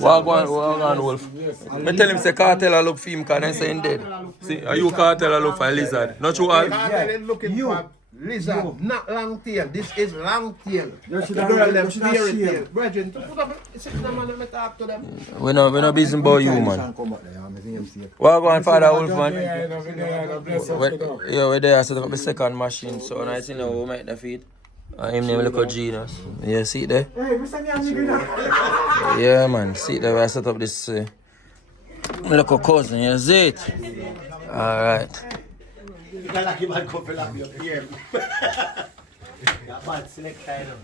Wagwan Wolf. Me tell him say cartel I look for him because they say him dead. See, are you cartel I look for Lizard? Not you all? Cartel looking for Lizard, not long tail. This is long tail. You should have tail. Brethren, put up sit down and let me talk to them. We no busy about you, man. Wagwan Father Wolf, man. Yeah, we're there. I set up the second machine. So I think we make the feed. Him name look genius. Yeah, see it there? Yeah, man. See it there? I set up this look a cousin. You see it? Alright. You can like him and couple up your ear. That bad select kind of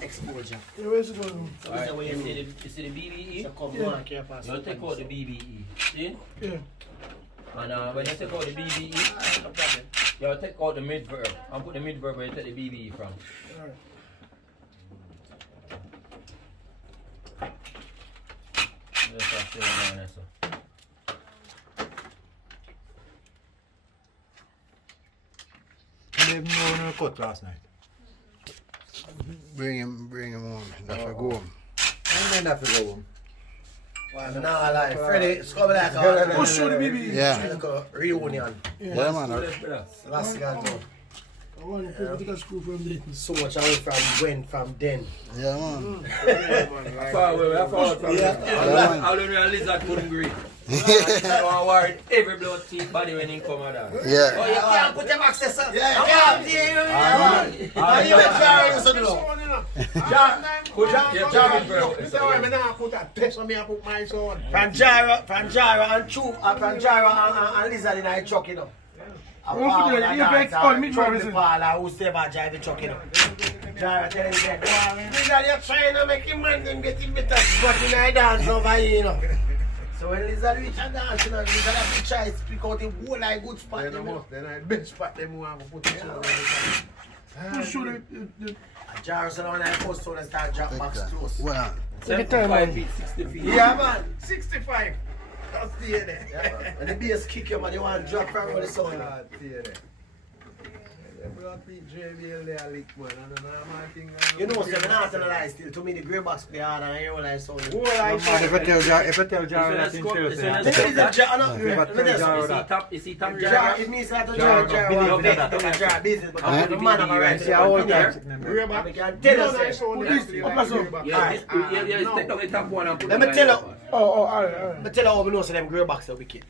exposure. Where's it going? So you see the BBE? So come on, care for you take out the BBE. See? Yeah. And when you take out the BBE, you take out the mid-verb and put the mid-verb where you take the BBE from. Alright. Just have to down there, so. You didn't know when we cut last night. Bring him home. That's for go home. And then that for go home. Well, now I like Freddie, it's coming like Who showed the BB? Yeah. like a reunion. Yeah, man. Last guy go. I want to put a screw from there. So much away from when, from then. Yeah, man. Far away, far from man. How do you Lizard couldn't agree? I don't worry every blood teeth body when he come out. Yeah. Oh, you can't put your access up. Yeah, you can't. You let Jerry listen to them. From Jara and Troop, from Jara and Lizard in the truck, you know. Who's there about drive the truck, you know. Jara tell him that, Lizard, you're trying to make him man them get him better, but in I dance over here, you know. So when Lizard reach and dance, you know, Lizard have to try to speak out the whole like good spot. Then I best spot them who have to put it on. Who showed the Jara said when I first saw them start drop box close. Well, 75 feet, 60 feet. Yeah, man. 65. That's the there. Yeah, man. When the bass kick you, man, you want to drop from where the sun. You know, so I'm not analyze still. To me, the grey box play hard and I realize so. If I tell Jara that in You see top Jara, it means that Jara want to make Jara business, but the man of a right. I can tell you. Let me tell you. alright. Let me tell you how we know so them grey box are wicked.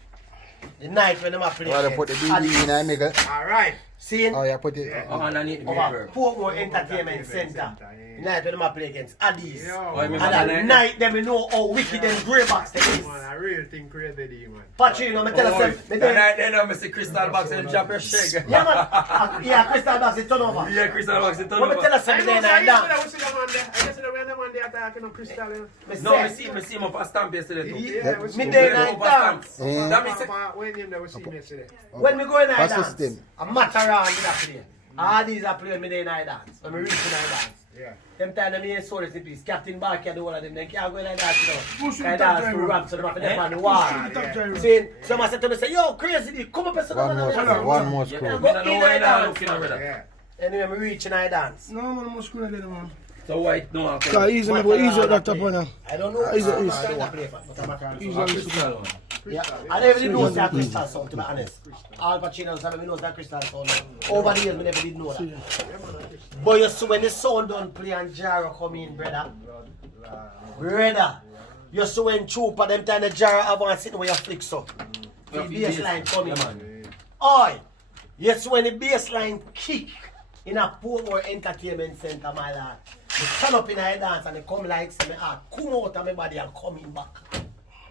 The night when them are playing. Well, they put the BB in and make it. Alright. See? Oh, yeah, put it. Underneath the Portmore Entertainment Center. The night when them play against Addis. And at night them know how wicked them grey box they is. Man, I really think crazy, man. Patrino, me tell us them. The night then I see Crystal Box and drop your shake. Yeah, man. Yeah, Crystal Box is turn over. Yeah, Crystal Box is turn But me over. tell us something then I dance. I guess the man there talking on Crystal. No, me see him up a stamp yesterday too. Yeah, Me day night dance. That means when you never see me yesterday. When me go in night What's the dance, system? a Mataran did a play. All these are playing me day night dance. When me reach the night dance. Yeah. Them time them ain't so in peace. Captain Barker do all of them. They can't go in like that, you know. Who should They the dance top to driver? rap, so they have to dip on the wall. Top driver. See, someone said to me, say, yo, crazy, come up and sit down on the One more screw. Go I don't know in why night now dance. looking over that. Yeah. Anyway, me reach and I dance. No, man, I'm not screwing again, man. So white no one Cause easy, man, go easy at that top one now. I don't know. Easy, I easy. don't play for, but I'm a Mataran. Easy. Yeah, I never did know that Crystal sound, to be honest. Al Pacino said me know that Crystal sound. Over the years, I never did know that. But you see, when the sound don't play and Jara come in, brother. You see when Trooper, them time the Jara have one sitting where you flick so. The baseline come in. Oi! You see when the baseline kick in a Portmore Entertainment Center, my lad. They turn up in a dance and they come like, say, come out of my body and coming back.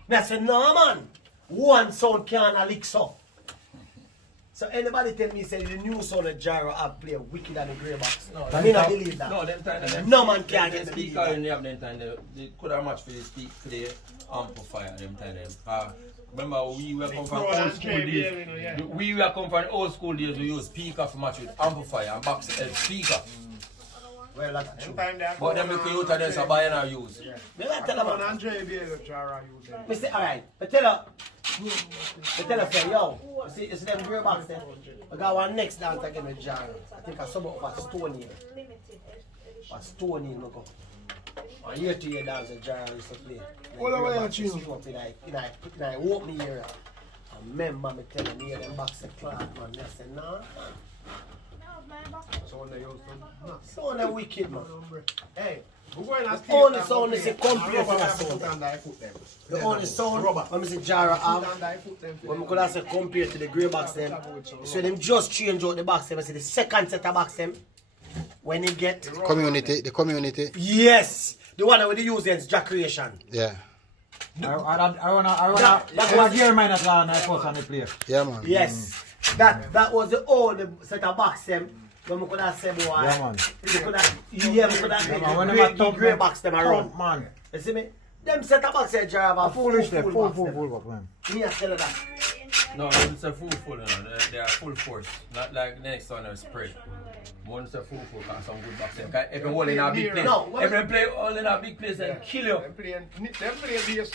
I said, no man, one sound can't lick so. So anybody tell me say the new sound of Gyro have play wicked than the grey box? No, I mean I believe that. No, them time. No man can get the speaker in the them time. They could have matched for the amplifier. Them time. Remember we were come from old school days. We were come from old school days. We use speaker for match with amplifier and box speaker. Well, that's true. But them look out of them so buy and I use. Me like tell them. Andre Biel, Jara use them. Me say alright. But tell her. Say yo. You see them grey box there. I got one next dance again with Gyro. I think I sub up for Stone here. For Stone here, look up. I year to year dance with Gyro used to play. What are you doing? In I open here. I remember me telling me them box of clock, man. I said, nah. So they're wicked, man. Hey, we're going to the only sound is a complete sound. The only sound, when I say Gyro have, when I could have said compared to the grey box them, so them just change out the box them. I say the second set of box them, when they get... The community. Yes! The one that we use is Jack Creation. Yeah. I wanna hear mine at last night first on the play. Yeah, man. Yes. That was the only set of box them when we could have said, boy. Yeah, man. We could have When the grey box them around. Man. You see me? Them set of box them Gyro Foolish, full full, man. Me I tell you that. No, it's a full, you know. They are full force. Not like the next one is spread. One is a full, and some good box. Every one in a big place. Every play all in a big place and kill you. They play this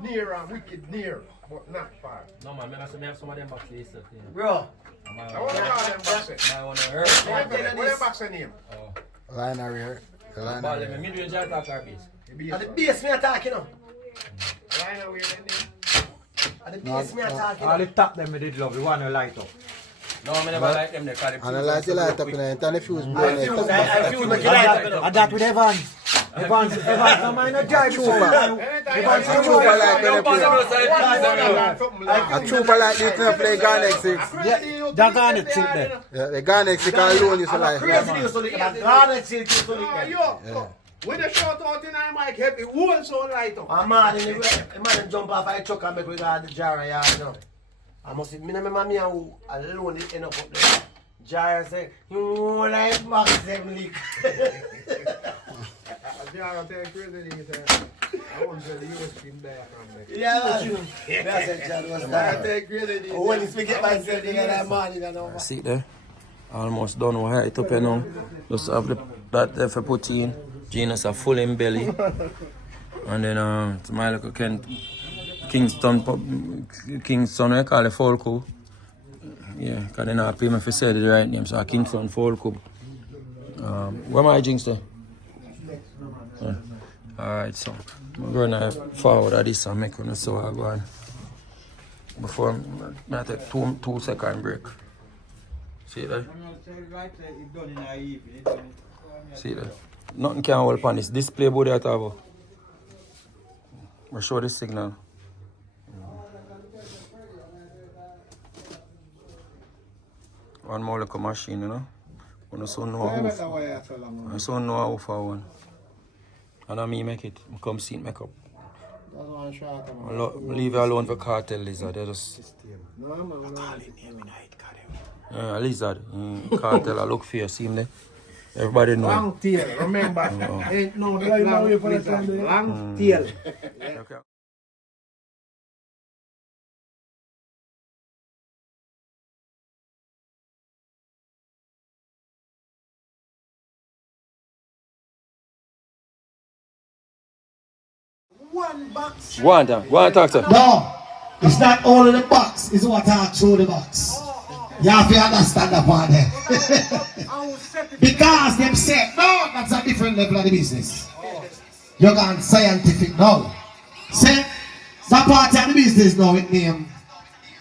near and wicked near, but not far. No man, I have some of them boxes. Bro. I want to call them boxes. I want to hurt. What are boxes name? Line area. Line Ball them, area. mid-range attack or base. At the base me attacking now. Line away then. At the base me attacking All now. the top them we did love, the one who light up. No, I never like them. They carry And I like the light up in it, and the fuse burn I fuse like you light up. And that with Evans. Evans, no mind a jive. A trooper like when they play. A trooper like this when they play Garnet 6. Yeah, that Garnet 6 there. Yeah, the Garnet 6 alone used to like. Crazy used to lick that. Garnet used to lick that. Yo, when they shout out in our mic, it won't so light up. A man in the man jump off a truck and make we got the Gyro yard, you know. I must say, me remember me who alone it end up there. Gyro say, you like box them leak. Gyro tell crazy things. I want to tell you what's been there from there. Yeah, that's it, Gyro was there. When you speak it myself, you get that money, you know. See there? Almost done with it up here now. Just have that there for put in. Genus are full in belly. And then it's my little Kingston, I call it Folco. Yeah, because they not pay me for say the right name, so Kingston Folco. Where my jinx there? Yeah. Alright, so I'm going to forward at this and make it so I go on. Before I take 2 second break. See that? See that? Nothing can hold on this display board that I have. I'll show the signal. One more like a machine, you know. I so know how. I so know how for one. And I me make it. I come see it make up. Leave it alone for cartel lizard. They just. Yeah, lizard. Cartel. I look for you. See him there. Everybody know. Long tail, remember. Ain't no long tail. Okay. One box. Go on, Dan. Go on, talk to him. No, it's not all in the box, it's what I through the box. You have to understand that part there. Because them say, no, that's a different level of the business. You're going scientific now. Say, that part of the business now with name.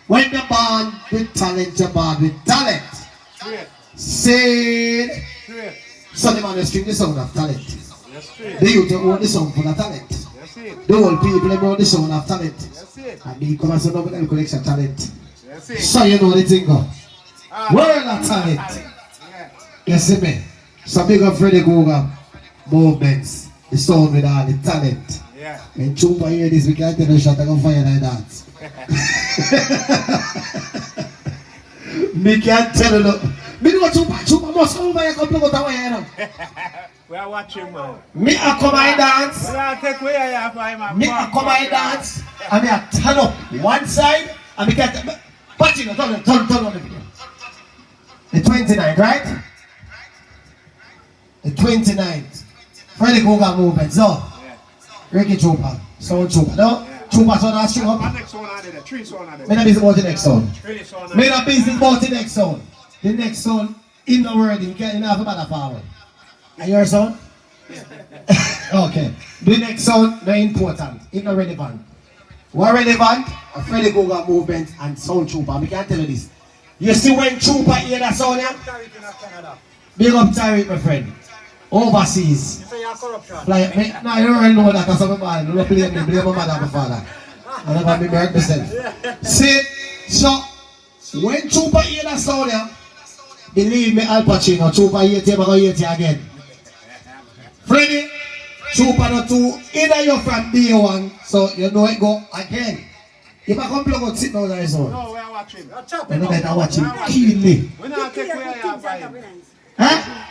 When you're born with talent, you're born with talent. Say, so the man will string the sound of talent. The youth own the sound for the talent. The old people own the sound of talent. And they come and say, no, but they'll collection talent. So you know the thing go. World of talent. You see me? So big up Freddie KRUEGER movements. The sound with all the talent. When Chupa hear this, we can't tell the shot I can fire like that. Me can't tell you. Me know Chupa must come by a couple of hours. We are watching, man. Me a come and dance. We are take away here for him. Me a come and dance. And me a turn up one side. And me can't. But you know, turn on the video. The 29th, right? The 29th. Freddie KRUEGER movement. So, Ricky Chupa. Sound Chupa. No? Chupa so that's string up. Next one out there. 3 sound out there. Me not busy about the next sound. Really sound out Me not busy about the next sound. The next sound, in the word, you can't have a matter forward. And your sound? Okay. The next sound, very important. It's not relevant. What relevant? A Freddie KRUEGER movement and sound Chupa. I can't tell you this. You see when Chupa hear that sound, yeah? Big up TARICK, my friend. Overseas. You say you're corruption. Like, me, no, you don't really know that because I'm a man. You don't blame me, blame my mother and my father. I never be married myself. See, so, when Chupa hear that sound, yeah, believe me, Al Pacino, Chupa hear it, I'm going to hear it again. Freddie, Chupa not two, either you're from day one, so you know it go again. If I come plug out, sit down there, so. No, we are watching. You better watch it keenly. We not take away here for him. Huh?